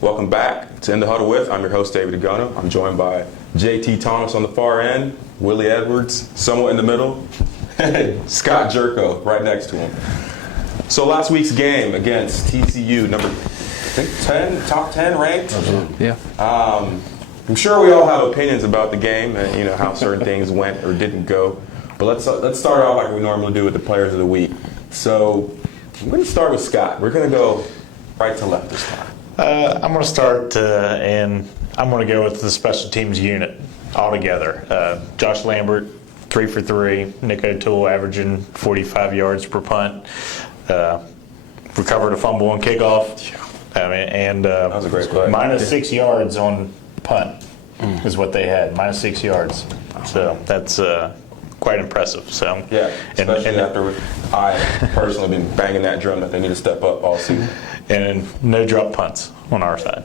Welcome back to In the Huddle With. I'm your host, David Agona. I'm joined by JT Thomas on the far end, Willie Edwards somewhat in the middle, Scott Jerko right next to him. So last week's game against TCU, number 10, top 10 ranked. Yeah. I'm sure we all have opinions about the game and how certain things went or didn't go. But let's start off like we normally do with the players of the week. So I'm going to start with Scott. We're going to go right to left this time. I'm going to start, and I'm going to go with the special teams unit altogether. Josh Lambert, 3 for 3. Nick O'Toole averaging 45 yards per punt. Recovered a fumble on kickoff. That was a great play. Minus 6 yards on punt is what they had. Minus 6 yards. So that's quite impressive. So yeah, especially after I personally been banging that drum that they need to step up all season. And no drop punts on our side.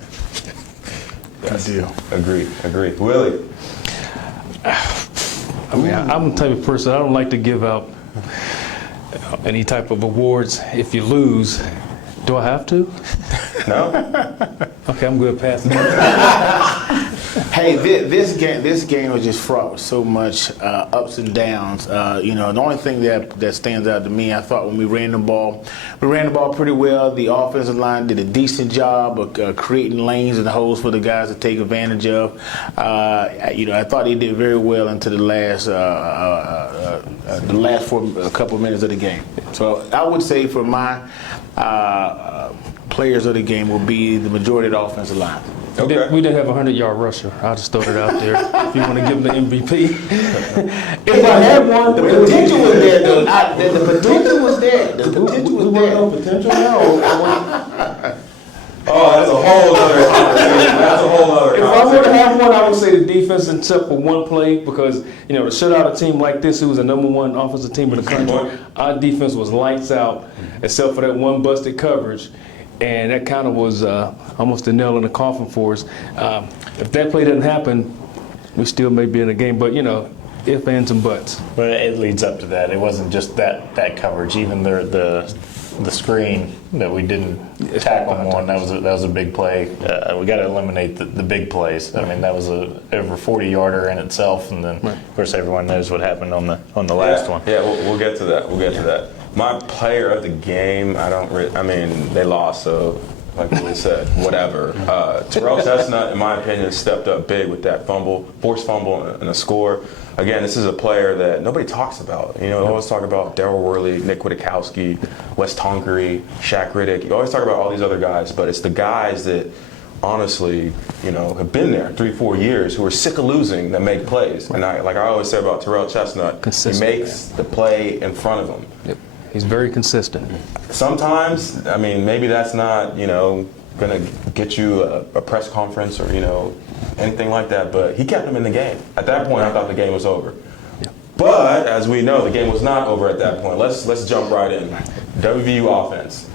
Yes. Good deal. Agree. Willie. I'm the type of person, I don't like to give out any type of awards if you lose. Do I have to? No. Okay, I'm good passing that. Hey, this game was just fraught with so much ups and downs. The only thing that stands out to me, I thought when we ran the ball pretty well. The offensive line did a decent job of creating lanes and holes for the guys to take advantage of. I thought they did very well into the last for a couple of minutes of the game. So I would say for my players of the game will be the majority of the offensive line. Okay. We didn't have a 100-yard rusher. I'll just throw it out there. If you want to give him the MVP. If I had one, the potential was there, though. The potential was there. The potential was there. No potential? No. Oh, that's a whole other conversation. If I were to have one, I would say the defense, except for one play, because to shut out a team like this, who was the number one offensive team in the country, our defense was lights out, except for that one busted coverage. And that kind of was almost a nail in the coffin for us. If that play didn't happen, we still may be in the game. But, if, ands, and buts. But it leads up to that. It wasn't just that coverage. Even the screen that we didn't tackle them on, that was a big play. We got to eliminate the big plays. I mean, that was a over 40-yarder in itself. And then, of course, everyone knows what happened on the last one. Yeah, we'll get to that. To that. My player of the game, they lost, so like we said, whatever. Terrell Chestnut, in my opinion, stepped up big with that forced fumble and a score. Again, this is a player that nobody talks about. They always talk about Darryl Worley, Nick Witakowski, Wes Tonkery, Shaq Riddick. You always talk about all these other guys, but it's the guys that honestly, have been there 3-4 years who are sick of losing that make plays. And I always say about Terrell Chestnut, he makes the play in front of him. Yep. He's very consistent. Sometimes, maybe that's not, going to get you a press conference or, anything like that, but he kept him in the game. At that point, I thought the game was over. Yeah. But, as we know, the game was not over at that point. Let's jump right in. WVU offense.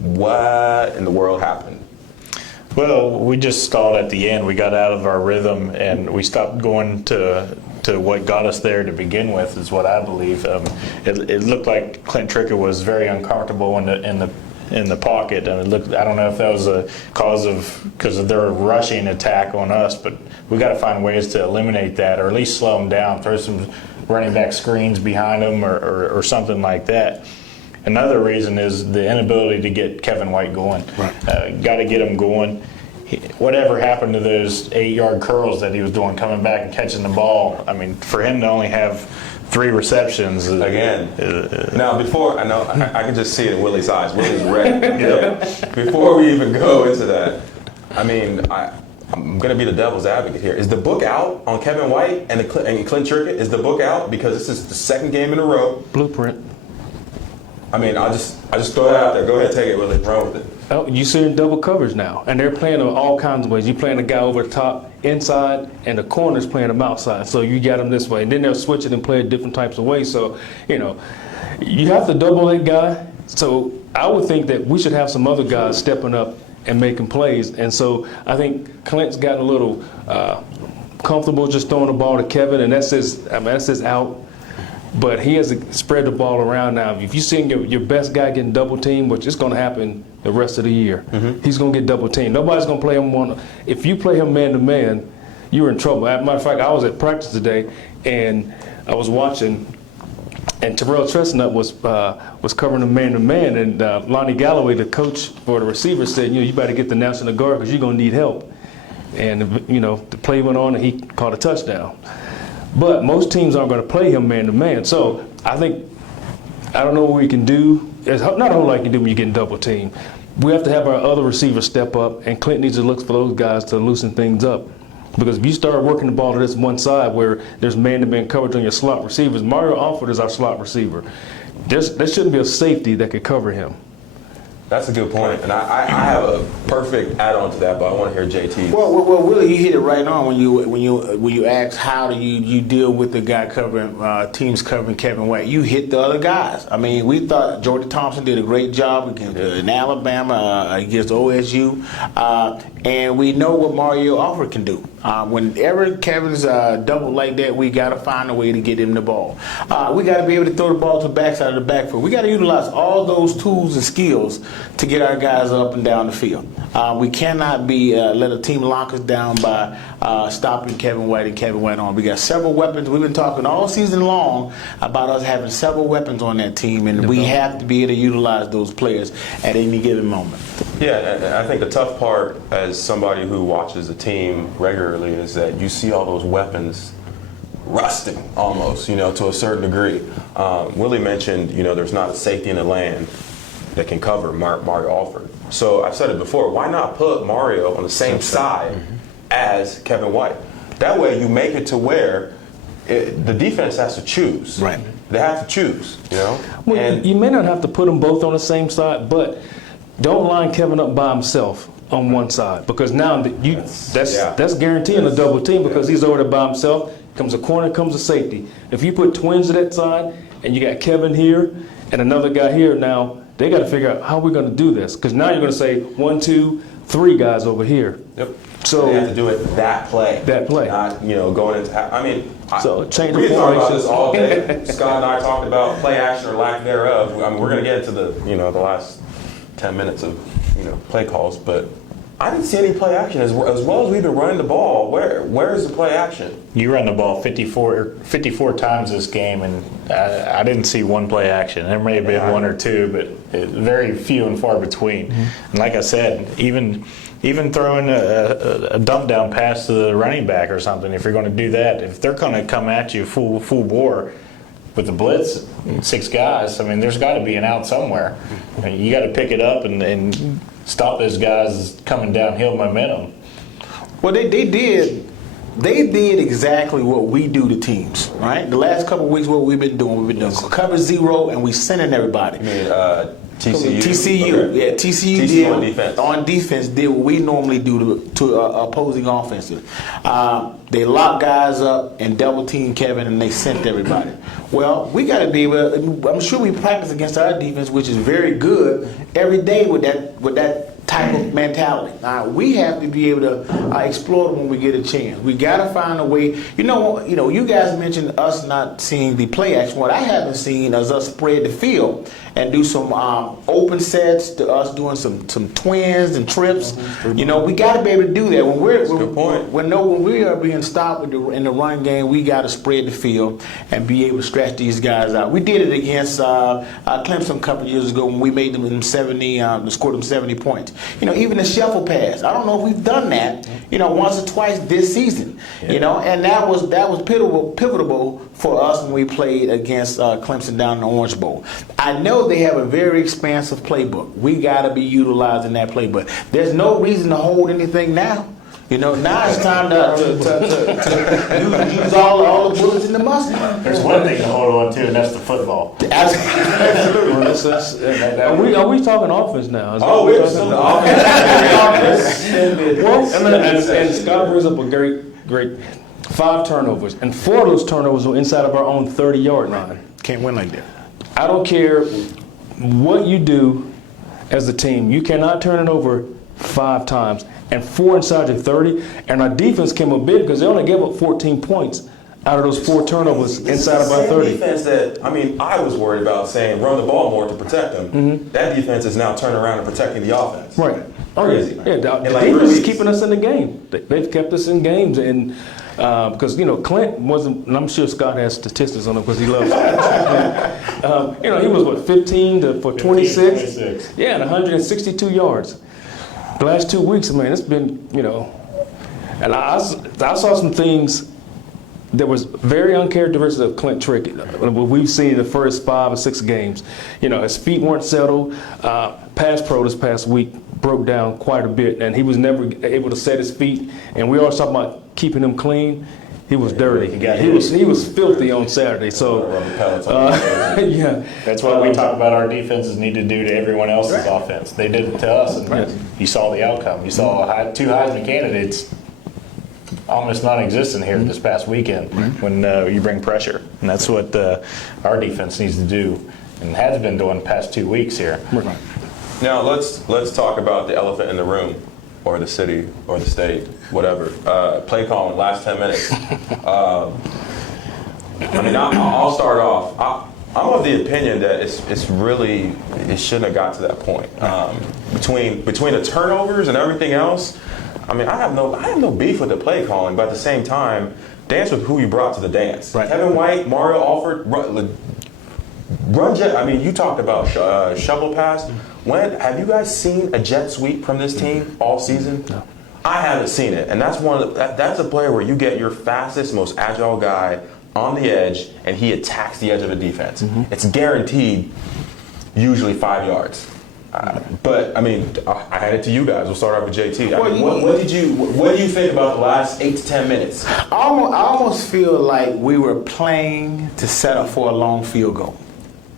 What in the world happened? Well, we just stalled at the end. We got out of our rhythm, and we stopped going to what got us there to begin with, is what I believe. It looked like Clint Trickett was very uncomfortable in the pocket, and I don't know if that was a cause because of their rushing attack on us, but we got to find ways to eliminate that, or at least slow them down, throw some running back screens behind them, or something like that. Another reason is the inability to get Kevin White going. Right. Got to get him going. Whatever happened to those 8-yard curls that he was doing, coming back and catching the ball? For him to only have 3 receptions. Again. Now, before, I know, I can just see it in Willie's eyes. Willie's red. Before we even go into that, I'm going to be the devil's advocate here. Is the book out on Kevin White and Clint Trickett? Is the book out? Because this is the second game in a row. Blueprint. I'll just throw it out there. Go ahead and take it, Willie. Run with it. Oh, you see in double coverage now, and they're playing them all kinds of ways. You're playing the guy over the top, inside, and the corner's playing them outside. So you got them this way, and then they'll switch it and play it different types of ways. So, you have to double that guy. So I would think that we should have some other guys stepping up and making plays. And so I think Clint's gotten a little comfortable just throwing the ball to Kevin, and that's his out. But he has to spread the ball around now. If you see your best guy getting double teamed, which is going to happen the rest of the year, he's going to get double teamed. Nobody's going to play him one. If you play him man to man, you're in trouble. As a matter of fact, I was at practice today, and I was watching, and Terrell Chestnut was covering him man to man, and Lonnie Galloway, the coach for the receiver, said, you better get the National Guard because you're going to need help. And the play went on, and he caught a touchdown. But most teams aren't going to play him man to man. So I don't know what we can do. There's not a whole lot you can do when you're getting double teamed. We have to have our other receivers step up, and Clint needs to look for those guys to loosen things up. Because if you start working the ball to this one side where there's man-to-man coverage on your slot receivers, Mario Alford is our slot receiver. There shouldn't be a safety that could cover him. That's a good point, and I have a perfect add-on to that, but I want to hear JT. Well, Willie, you hit it right on when you ask how do you deal with the guy covering teams covering Kevin White. You hit the other guys. I mean, we thought Jordan Thompson did a great job against in Alabama against OSU, and we know what Mario Alford can do. Whenever Kevin's double like that, we got to find a way to get him the ball. We got to be able to throw the ball to the backside of the backfield. We got to utilize all those tools and skills to get our guys up and down the field. We cannot let a team lock us down by stopping Kevin White and Kevin White on. We got several weapons. We've been talking all season long about us having several weapons on that team, and we have to be able to utilize those players at any given moment. Yeah, I think the tough part as somebody who watches the team regularly is that you see all those weapons rusting almost, to a certain degree. Willie mentioned, there's not a safety in the land that can cover Mario Alford. So I've said it before, why not put Mario on the same side as Kevin White? That way you make it to where the defense has to choose. Right. They have to choose, Well, And you may not have to put them both on the same side, but don't line Kevin up by himself on one side, because now that's guaranteeing a double team because he's over there by himself. Comes a corner, comes a safety. If you put twins to that side and you got Kevin here and another guy here, now they got to figure out how we're going to do this, because now you're going to say 1, 2, 3 guys over here. Yep. So they have to do it that play. Not going into. So change we the talk about formations. this all day. Scott and I talked about play action or lack thereof. We're going to get into the last 10 minutes of play calls, but I didn't see any play action as well as we've been running the ball. Where is the play action? You run the ball 54 times this game, and I didn't see one play action. There may have been one or two, but very few and far between. And like I said, even throwing a dump down pass to the running back or something, if you're going to do that, if they're going to come at you full bore with the blitz, 6 guys, I mean, there's got to be an out somewhere. You got to pick it up and stop those guys coming downhill momentum. Well, they did exactly what we do to teams, right? The last couple of weeks, what we've been doing cover 0, and we sending everybody. You mean TCU? TCU, Okay. yeah, TCU did on defense did what we normally do to opposing offenses. They lock guys up and double team Kevin, and they sent everybody. Well, we got to be able. I'm sure we practice against our defense, which is very good, every day with that type of mentality. Now we have to be able to explore it when we get a chance. We got to find a way. You guys mentioned us not seeing the play action. What I haven't seen is us spread the field and do some open sets, to us doing some twins and trips. We got to be able to do that when we are being stopped in the run game. We got to spread the field and be able to stretch these guys out. We did it against Clemson a couple years ago when we made them 70, scored them 70 points. Even the shuffle pass. I don't know if we've done that, once or twice this season. And that was pivotal for us when we played against Clemson down in the Orange Bowl. I know they have a very expansive playbook. We got to be utilizing that playbook. There's no reason to hold anything now. Now it's time to use all the bullets in the mustard. There's one thing to hold on to, and that's the football. Absolutely. Are we talking offense now? We're still the offense. And Scott brings up a great 5 turnovers, and 4 of those turnovers were inside of our own 30-yard line. Can't win like that. I don't care what you do as a team. You cannot turn it over 5 times and 4 inside your 30. And our defense came up big because they only gave up 14 points out of those 4 turnovers inside This is about the same 30. defense that, I mean, I was worried about saying run the ball more to protect them. That defense is now turning around and protecting the offense. Right. Oh, Crazy. yeah. The And like defense really- is keeping us in the game. They've kept us in games, and because Clint wasn't, and I'm sure Scott has statistics on him because he loves. He was what 15 for 26. 26. Yeah, and 162 yards. The last 2 weeks, man, it's been and I saw some things that was very uncharacteristic of Clint Trick. What we've seen in the first 5 or 6 games. His feet weren't settled. Pass pro this past week broke down quite a bit, and he was never able to set his feet. And we always talk about keeping him clean. He was dirty. He was filthy on Saturday. So yeah, That's what we talk about our defenses need to do to everyone else's offense. They did it to us, and you saw the outcome. You saw 2 Heisman candidates almost non-existent here this past weekend when you bring pressure. And that's what our defense needs to do and has been doing the past 2 weeks here. Right. Now let's talk about the elephant in the room, or the city, or the state, whatever. Play calling, last 10 minutes. I'll start off. I'm of the opinion that it shouldn't have got to that point. Between the turnovers and everything else, I have no beef with the play calling, but at the same time, dance with who you brought to the dance. Right. Kevin White, Mario Alford, run jet. You talked about shovel pass. When have you guys seen a jet sweep from this team all season? No. I haven't seen it, and that's that's a player where you get your fastest, most agile guy on the edge, and he attacks the edge of the defense. It's guaranteed, usually 5 yards. But I had it to you guys. We'll start off with JT. What do you think about the last 8 to 10 minutes? I almost feel like we were playing to set up for a long field goal.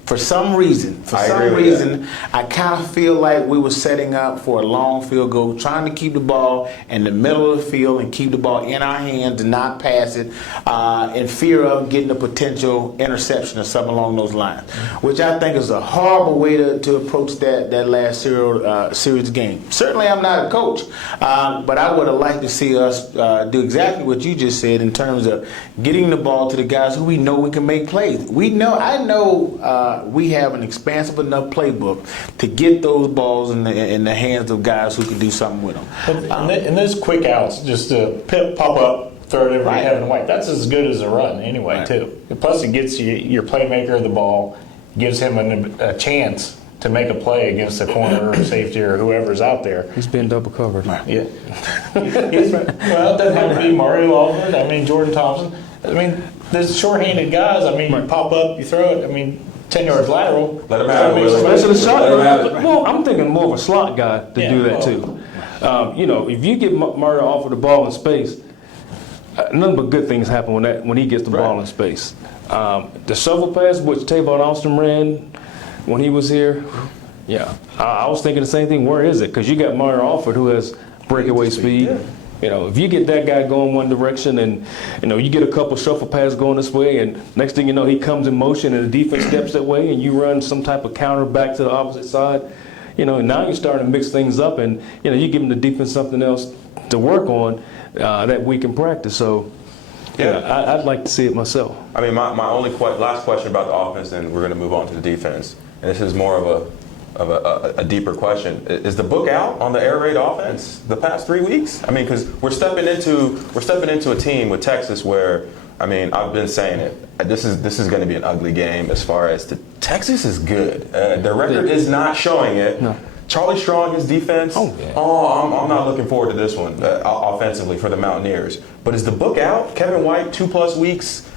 For some reason, I kind of feel like we were setting up for a long field goal, trying to keep the ball in the middle of the field and keep the ball in our hands and not pass it, in fear of getting a potential interception or something along those lines, which I think is a horrible way to approach that last series game. Certainly, I'm not a coach, but I would have liked to see us do exactly what you just said in terms of getting the ball to the guys who we know we can make plays. I know. We have an expansive enough playbook to get those balls in the hands of guys who can do something with them. And those quick outs, just to pop up, throw it over to Kevin White, that's as good as a run anyway, too. Plus, it gets your playmaker the ball, gives him a chance to make a play against a corner or safety or whoever's out there. He's been double covered. Yeah. Well, it doesn't have to be Mario Alford. Jordan Thompson. There's short-handed guys. You pop up, you throw it. 10 yards lateral. Let him have it. Especially the shot. Let him have it. Well, I'm thinking more of a slot guy to do that too. If you get Mario off of the ball in space, nothing but good things happen when he gets the ball in space. The shovel pass, which Tavon Austin ran when he was here, I was thinking the same thing. Where is it? Because you got Mario Alford who has breakaway speed. Yeah. If you get that guy going one direction and, you get a couple shuffle passes going this way and next thing you know, he comes in motion and the defense steps that way and you run some type of counter back to the opposite side, now you're starting to mix things up and, you're giving the defense something else to work on that week in practice. So, I'd like to see it myself. My only last question about the offense, and we're going to move on to the defense. And this is more of a deeper question. Is the book out on the air raid offense the past 3 weeks? Because we're stepping into a team with Texas where, I've been saying it. This is going to be an ugly game as far as Texas is good. Their record is not showing it. No. Charlie Strong, his defense. I'm not looking forward to this one offensively for the Mountaineers. But is the book out? Kevin White 2+ weeks.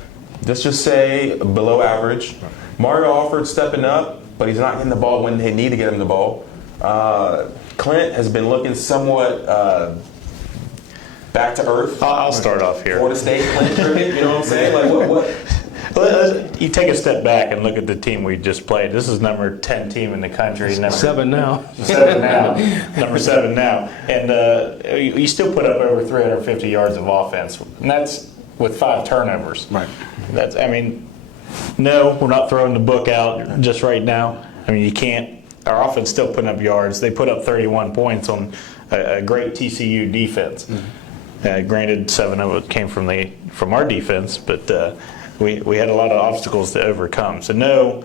Let's just say below average. Mario Alford stepping up, but he's not getting the ball when they need to get him the ball. Clint has been looking somewhat back to earth. I'll start off here. Florida State, Clint cricket, you know what I'm saying? What? You take a step back and look at the team we just played. This is number 10 team in the country. Number 7 now. Number 7 now. And you still put up over 350 yards of offense. And that's with 5 turnovers. Right. No, we're not throwing the book out just right now. You can't. Our offense still putting up yards. They put up 31 points on a great TCU defense. Granted, 7 of it came from our defense, but we had a lot of obstacles to overcome. So no,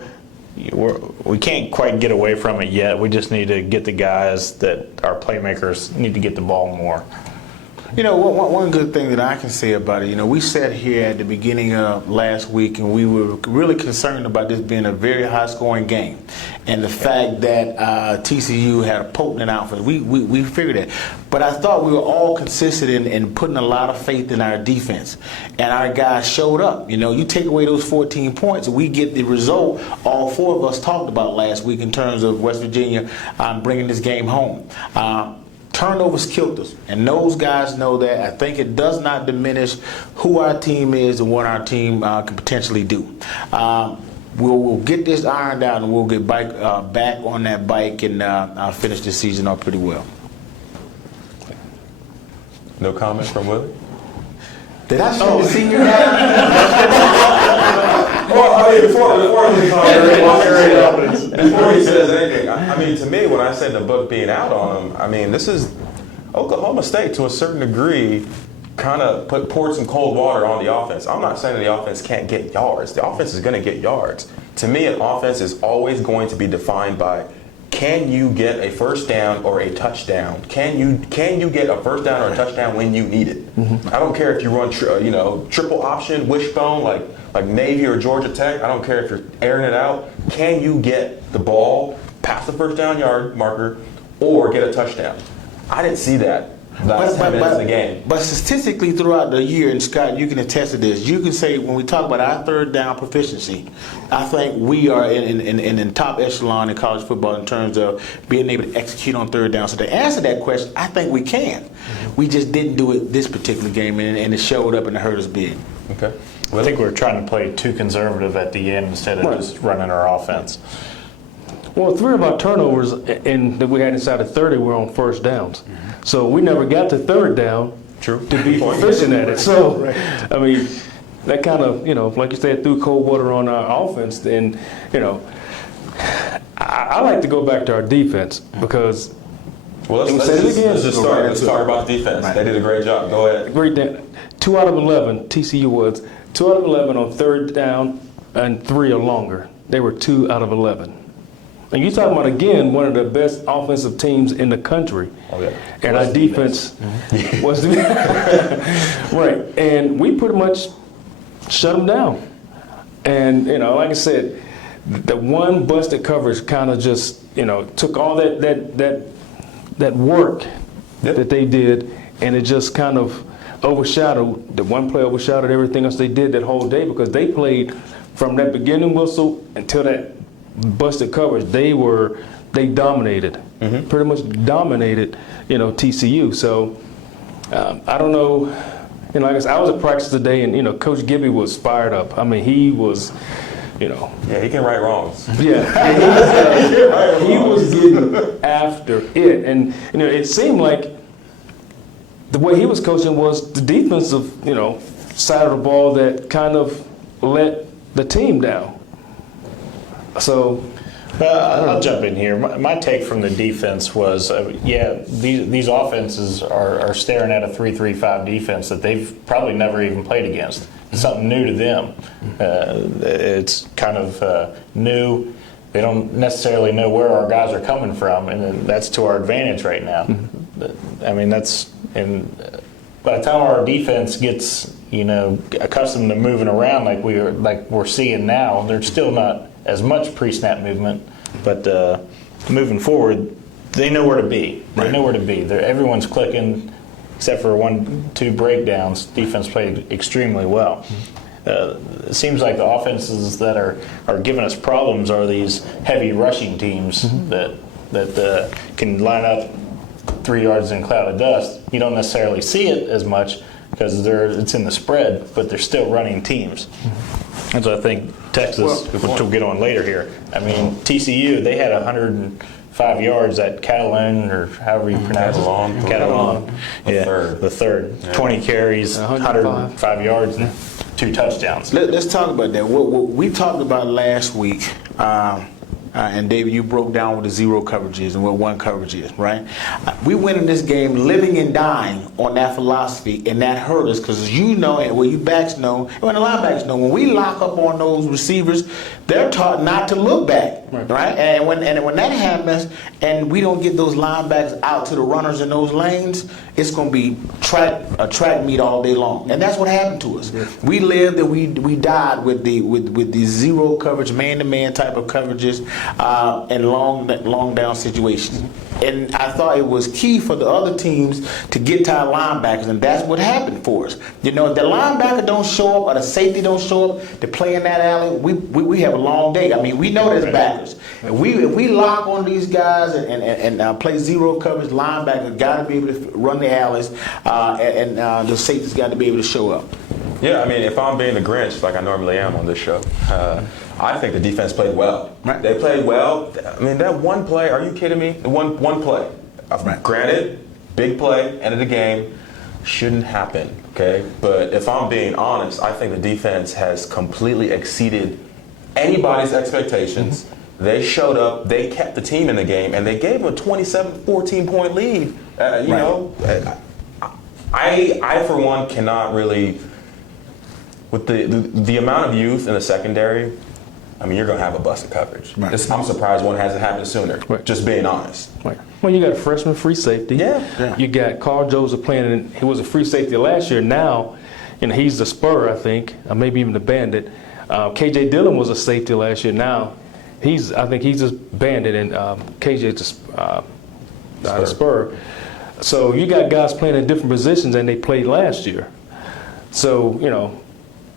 we can't quite get away from it yet. We just need to get the guys that our playmakers need to get the ball more. You know, one good thing that I can say about it, you know, we sat here at the beginning of last week and we were really concerned about this being a very high-scoring game. And the fact that TCU had a potent outfit, we figured that. But I thought we were all consistent in putting a lot of faith in our defense. And our guys showed up. You know, you take away those 14 points, we get the result all 4 of us talked about last week in terms of West Virginia bringing this game home. Turnovers killed us, and those guys know that. I think it does not diminish who our team is and what our team can potentially do. We'll get this ironed out, and we'll get back on that bike and finish this season off pretty well. No comment from Willie? Did I show the senior guy? Well, I mean, before he says anything, I mean, to me, when I said the book being out on him, I mean, this is Oklahoma State to a certain degree kind of poured some cold water on the offense. I'm not saying that the offense can't get yards. The offense is going to get yards. To me, an offense is always going to be defined by, can you get a first down or a touchdown? Can you get a first down or a touchdown when you need it? Mm-hmm. I don't care if you run triple option wishbone like Navy or Georgia Tech. I don't care if you're airing it out. Can you get the ball past the first down yard marker or get a touchdown? I didn't see that last 10 minutes of the game. But statistically throughout the year, and Scott, you can attest to this, you can say when we talk about our third down proficiency, I think we are in the top echelon in college football in terms of being able to execute on third down. So to answer that question, I think we can. Mm-hmm. We just didn't do it this particular game, and it showed up and it hurt us big. Okay. I think we're trying to play too conservative at the end instead of just running our offense. Well, 3 of our turnovers that we had inside of 30 were on first downs. Mm-hmm. So we never got to third down to be proficient at it. So, I mean, that kind of, like you said, threw cold water on our offense. And, I like to go back to our defense because let's just start. Let's talk about the defense. Right. They did a great job. Go ahead. Great. 2 out of 11, TCU was 2 out of 11 on third down and 3 or longer. They were 2 out of 11. And you're talking about, again, one of the best offensive teams in the country. Oh, yeah. And our defense was the right. And we pretty much shut them down. And, like I said, the one busted coverage kind of just, took all that work that they did, and it just kind of overshadowed, the one play overshadowed everything else they did that whole day, because they played from that beginning whistle until that busted coverage. They dominated, pretty much dominated, TCU. So I don't know, like I said, I was at practice today, and Coach Gibby was fired up. I mean, he was, Yeah, he can right wrongs. Yeah, and he was getting after it, and it seemed like the way he was coaching was the defensive, side of the ball that kind of let the team down. So, I'll jump in here. My take from the defense was, these offenses are staring at a 3-3-5 defense that they've probably never even played against. It's something new to them. It's kind of new. They don't necessarily know where our guys are coming from, and that's to our advantage right now. I mean, by the time our defense gets accustomed to moving around like we're seeing now, there's still not as much pre-snap movement, but moving forward, they know where to be. They know where to be. Everyone's clicking, except for 1-2 breakdowns. Defense played extremely well. It seems like the offenses that are giving us problems are these heavy rushing teams that can line up 3 yards in a cloud of dust. You don't necessarily see it as much because it's in the spread, but they're still running teams. And so I think Texas, which we'll get on later here, I mean, TCU, they had 105 yards at Catalan, or however you pronounce it. Catalan. The third. Yeah. 20 carries, 105 yards, and 2 touchdowns. Let's talk about that. What we talked about last week, and David, you broke down what the zero coverage is and what one coverage is, right? We went in this game living and dying on that philosophy, and that hurt us because you know, and well, you backs know, and when the linebackers know, when we lock up on those receivers, they're taught not to look back, right? And when that happens, and we don't get those linebackers out to the runners in those lanes, it's going to be track meet all day long, and that's what happened to us. We lived and we died with the zero coverage, man-to-man type of coverages, and long down situations. And I thought it was key for the other teams to get to our linebackers, and that's what happened for us. You know, if the linebacker don't show up or the safety don't show up to play in that alley, we have a long day. I mean, we know there's backers. If we lock on these guys and play zero coverage, linebacker got to be able to run the alleys, and the safety's got to be able to show up. Yeah, I mean, if I'm being the Grinch like I normally am on this show, I think the defense played well. Right. They played well. I mean, that one play, are you kidding me? The one play. Right. Granted, big play, end of the game, shouldn't happen, okay? But if I'm being honest, I think the defense has completely exceeded anybody's expectations. They showed up, they kept the team in the game, and they gave them a 14-point lead. You know, I for one cannot really, with the amount of youth in the secondary, I mean, you're going to have a busted coverage. Right. I'm surprised one hasn't happened sooner, just being honest. Right. Well, you got a freshman free safety. Yeah. You got Carl Joseph playing, and he was a free safety last year. Now, you know, he's the spur, I think, or maybe even the bandit. KJ Dillon was a safety last year. Now, I think he's a bandit, and KJ's a spur. So you got guys playing in different positions than they played last year. So, you know,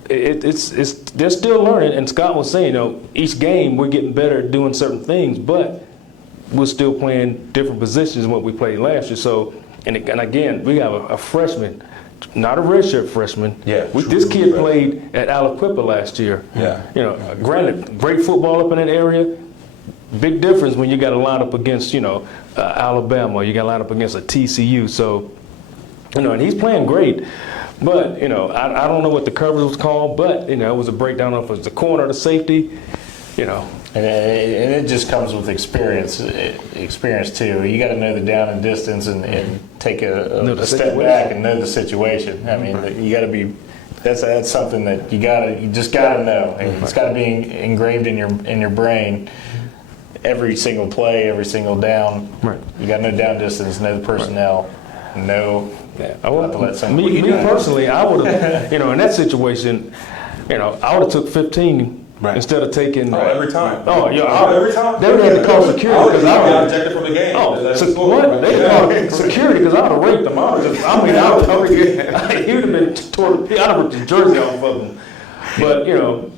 they're still learning, and Scott was saying, you know, each game we're getting better at doing certain things, but we're still playing different positions than what we played last year. So, and again, we have a freshman, not a redshirt freshman. Yeah, This kid played at Aliquippa last year. Yeah. You know, granted, great football up in that area. Big difference when you got to line up against, you know, Alabama, or you got to line up against a TCU. So, you know, and he's playing great. But, you know, I don't know what the coverage was called, but, you know, it was a breakdown of the corner, the safety, you know. And it just comes with experience too. You got to know the down and distance and take a step back and know the situation. I mean, you got to be. That's something that you just got to know. It's got to be engraved in your brain. Every single play, every single down. Right. You got to know down distance, know the personnel, know. Yeah. Not to let someone. Me personally, I would have, you know, in that situation, you know, I would have took 15 instead of taking. Oh, every time. Oh, yeah. Every time. They would have had to call security because I got ejected from the game. Oh, That's what? They called security because I would have raped them. He would have been tore. I'd have ripped his jersey off of him. But, you know,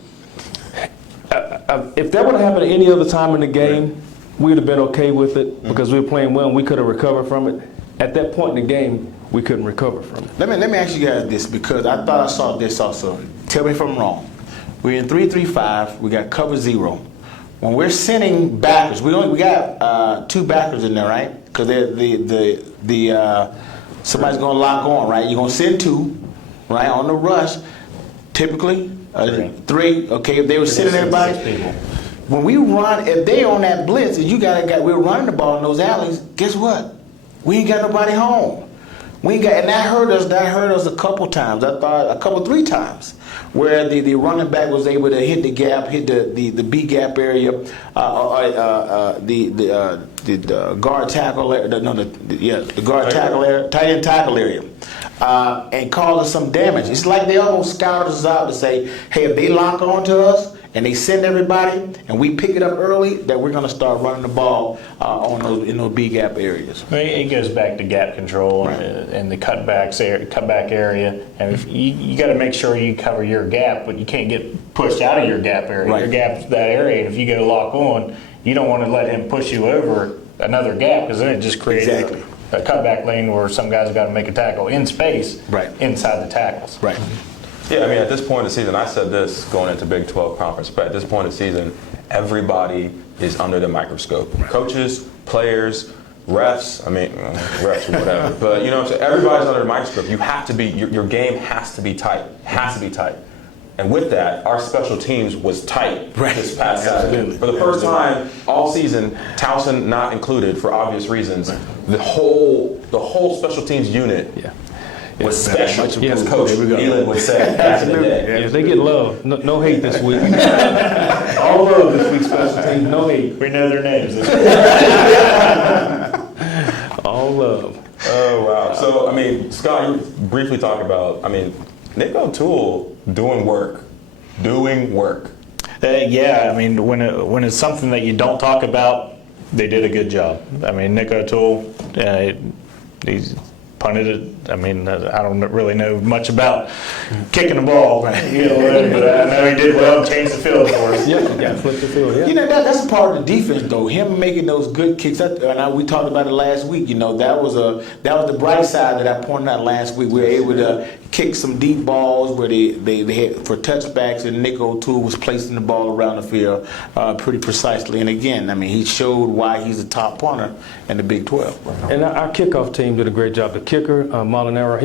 if that would have happened at any other time in the game, we would have been okay with it because we were playing well and we could have recovered from it. At that point in the game, we couldn't recover from it. Let me ask you guys this, because I thought I saw this also. Tell me if I'm wrong. We're in 3-3-5. We got cover zero. When we're sending backers, we got two backers in there, right? Because somebody's gonna lock on, right? You're gonna send two, right, on the rush. Typically, three. Okay, if they were sending everybody. When we run, if they on that blitz and we're running the ball in those alleys, guess what? We ain't got nobody home. And that hurt us. That hurt us a couple times. I thought 3 times, where the running back was able to hit the gap, hit the B gap area, the guard tackle, the guard tackle area, tight end tackle area, and cause us some damage. It's like they almost scouted us out to say, hey, if they lock onto us and they send everybody, and we pick it up early, that we're going to start running the ball in those B gap areas. It goes back to gap control and the cutback area. And you got to make sure you cover your gap, but you can't get pushed out of your gap area. Right. Your gap's that area, and if you go lock on, you don't want to let him push you over another gap, because then it just creates a cutback lane where some guys have got to make a tackle in space inside the tackles. Right. Yeah, I mean, at this point in the season, I said this going into Big 12 conference, but at this point in the season, everybody is under the microscope. Right. Coaches, players, refs, refs or whatever. But, you know, so everybody's under the microscope. You have to be, your game has to be tight. Has to be tight. And with that, our special teams was tight this past Saturday. Absolutely. For the first time all season, Towson not included for obvious reasons. The whole special teams unit was special. Yes, as Coach Nealon would say back in the day. Yeah, they get love. No hate this week. All love this week, special teams. No hate. We know their names. All love. Oh, wow. So, I mean, Scott, you briefly talked about, I mean, Nick O'Toole doing work. Yeah, I mean, when it's something that you don't talk about, they did a good job. I mean, Nick O'Toole, he's punted it. I mean, I don't really know much about kicking the ball, but I know he did well and changed the field for us. Yeah, flip the field. Yeah. You know, that's a part of the defense, though. Him making those good kicks. We talked about it last week. You know, that was the bright side that I pointed out last week. We were able to kick some deep balls where they had for touchbacks, and Nick O'Toole was placing the ball around the field pretty precisely. And again, I mean, he showed why he's a top punter in the Big 12. And our kickoff team did a great job. The kicker, Molinaro,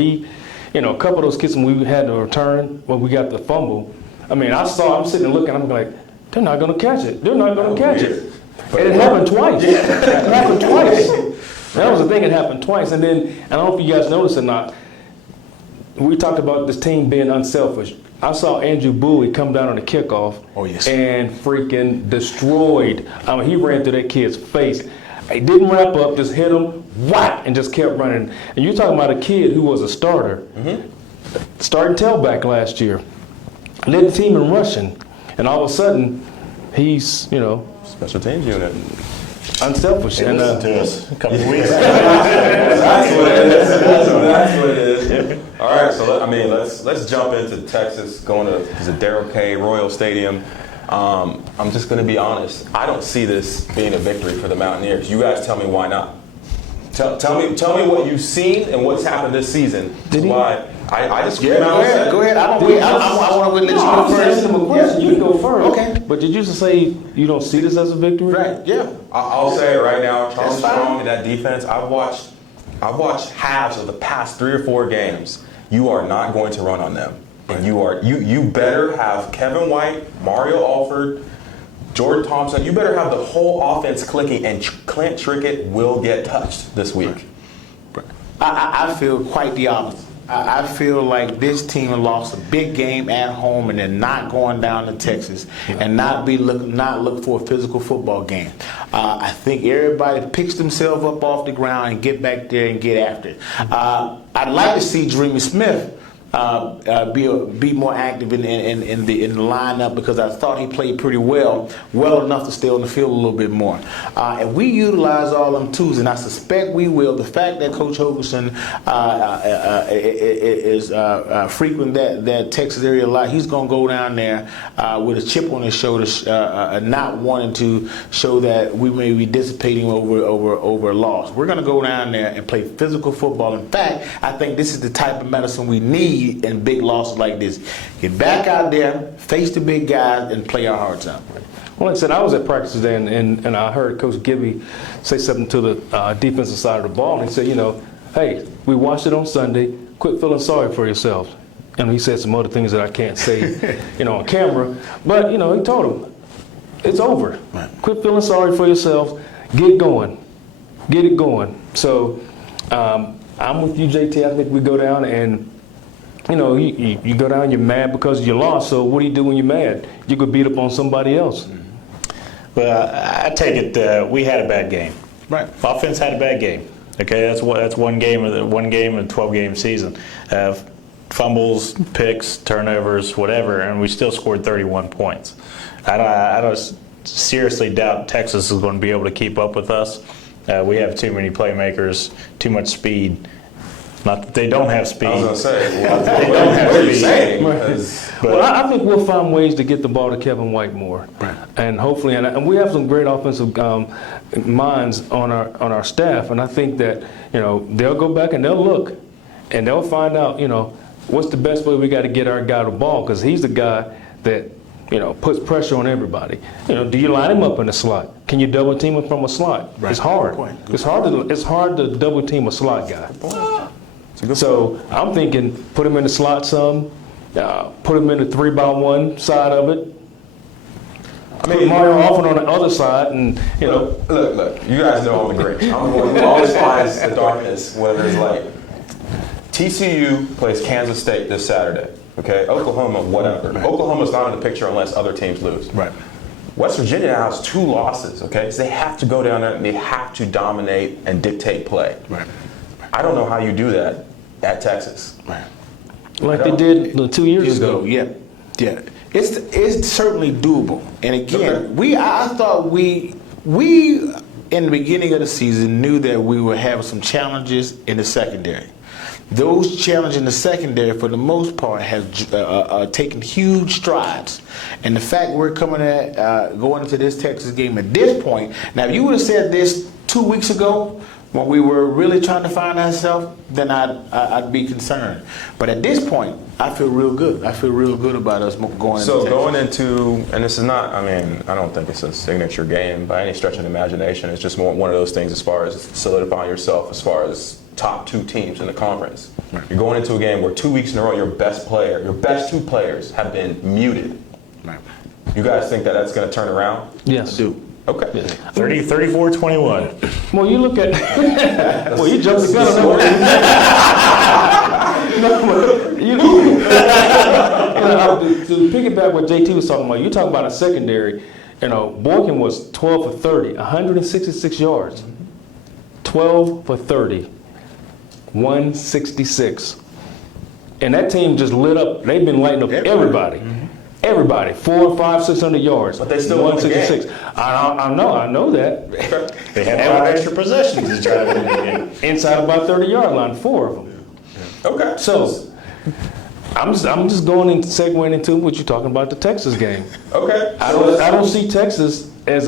a couple of those kicks when we had to return, when we got the fumble, I mean, I'm sitting and looking, I'm like, they're not going to catch it. They're not going to catch it. And it happened twice. It happened twice. That was the thing, it happened twice. And then, I don't know if you guys noticed or not, we talked about this team being unselfish. I saw Andrew Bowie come down on the kickoff and freaking destroyed. I mean, he ran through that kid's face. He didn't wrap up, just hit him, whack, and just kept running. And you're talking about a kid who was a starter, starting tailback last year, led the team in rushing, and all of a sudden, he's, Special teams unit. unselfish. And listen to us a couple of weeks ago. That's what it is. That's what it is. All right, so let's jump into Texas, going to Darrell K. Royal Stadium. I'm just going to be honest. I don't see this being a victory for the Mountaineers. You guys tell me why not. Tell me what you've seen and what's happened this season. Why? I just Go ahead. I want to let you go first. Ask him a question. You can go first. Okay. But did you just say you don't see this as a victory? Right. Yeah. I'll say it right now. Charles That's fine. Strong and that defense. I've watched halves of the past 3 or 4 games. You are not going to run on them. And you better have Kevin White, Mario Alford, Jordan Thompson. You better have the whole offense clicking, and Clint Trickett will get touched this week. I feel quite the opposite. I feel like this team lost a big game at home, and they're not going down to Texas and not look for a physical football game. I think everybody picks themselves up off the ground and get back there and get after it. I'd like to see Dreamy Smith be more active in the lineup, because I thought he played pretty well enough to stay on the field a little bit more. And we utilize all them tools, and I suspect we will. The fact that Coach Hogerson is frequent that Texas area a lot, he's going to go down there with a chip on his shoulder, not wanting to show that we may be dissipating over a loss. We're going to go down there and play physical football. In fact, I think this is the type of medicine we need in big losses like this. Get back out there, face the big guys, and play our hearts out. Well, like I said, I was at practice today, and I heard Coach Gibby say something to the defensive side of the ball. And he said, hey, we watched it on Sunday. Quit feeling sorry for yourselves. And he said some other things that I can't say, on camera. But, he told them, it's over. Right. Quit feeling sorry for yourselves. Get going. Get it going. So I'm with you, JT. I think we go down and you go down, you're mad because you lost, so what do you do when you're mad? You could beat up on somebody else. Well, I take it we had a bad game. Right. Offense had a bad game. Okay, that's one game of a 12-game season. Fumbles, picks, turnovers, whatever, and we still scored 31 points. I don't seriously doubt Texas is going to be able to keep up with us. We have too many playmakers, too much speed. Not that they don't have speed. I was going to say, They don't have what are you speed. saying? Well, I think we'll find ways to get the ball to Kevin White more, Right. and hopefully, and we have some great offensive minds on our staff, and I think that they'll go back and they'll look, and they'll find out what's the best way we got to get our guy the ball, because he's the guy that puts pressure on everybody. Do you line him up in the slot? Can you double team him from a slot? Right. It's hard. Good point. It's hard to double team a slot guy. So I'm thinking, put him in the slot some, put him in the 3-by-1 side of it. I Put mean, Mario Alford on the other side, and you know. Look, you guys know I'm the great. I'm the one who always finds the darkness when there's light. TCU plays Kansas State this Saturday. Okay, Oklahoma, whatever. Right. Oklahoma's not in the picture unless other teams lose. Right. West Virginia now has 2 losses. Okay, so they have to go down there and they have to dominate and dictate play. Right. I don't know how you do that at Texas. Right. Like they did 2 years ago. Yeah. It's certainly doable. And again, Okay. I thought we in the beginning of the season knew that we would have some challenges in the secondary. Those challenges in the secondary, for the most part, have taken huge strides. And the fact we're going into this Texas game at this point, now if you would have said this 2 weeks ago, when we were really trying to find ourselves, then I'd be concerned. But at this point, I feel real good. I feel real good about us going into So Texas. going into, and this is not, I mean, I don't think it's a signature game by any stretch of the imagination. It's just more one of those things as far as solidifying yourself as far as top 2 teams in the conference. Right. You're going into a game where 2 weeks in a row, your best 2 players have been muted. Right. You guys think that that's going to turn around? Yes. I do. Okay. 34-21. Well, you look at. Well, you jumped the gun on that one. No, but you know, to piggyback what JT was talking about, you talk about a secondary. You know, Boykin was 12 for 30, 166 yards. 12 for 30, 166. And that team just lit up. They've been lighting up everybody. Everybody, 400, 500, 600 yards. But they still won the game. I know that. They had 5 extra possessions to try to win the game. Inside about 30-yard line, 4 of them. Okay. So I'm just going into segueing into what you're talking about, the Texas game. Okay. I don't see Texas as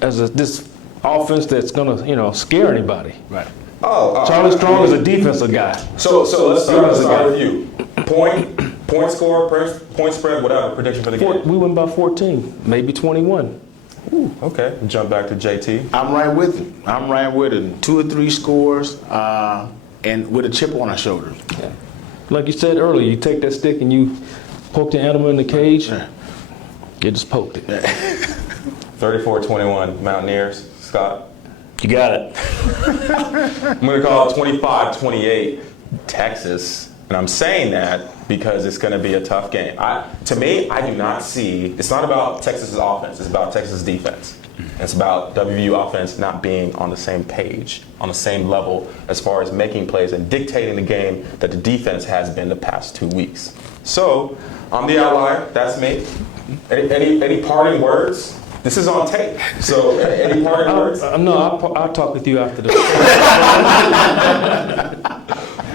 this offense that's gonna scare anybody. Right. Charlie Strong is a defensive guy. So let's start with you. Point score, point spread, whatever, prediction for the game. We win by 14, maybe 21. Okay, jump back to JT. I'm right with him. 2 or 3 scores, and with a chip on our shoulders. Yeah. Like you said earlier, you take that stick and you poke the animal in the cage. Yeah. You just poked it. 34-21 Mountaineers. Scott? You got it. I'm going to call it 25-28 Texas. And I'm saying that because it's going to be a tough game. To me, I do not see, it's not about Texas's offense, it's about Texas' defense. It's about WVU offense not being on the same page, on the same level as far as making plays and dictating the game that the defense has been the past 2 weeks. So, I'm the outlier, that's me. Any parting words? This is on tape. So, any parting words? No, I'll talk with you after the.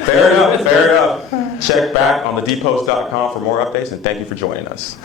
Fair enough. Check back on thedpost.com for more updates, and thank you for joining us.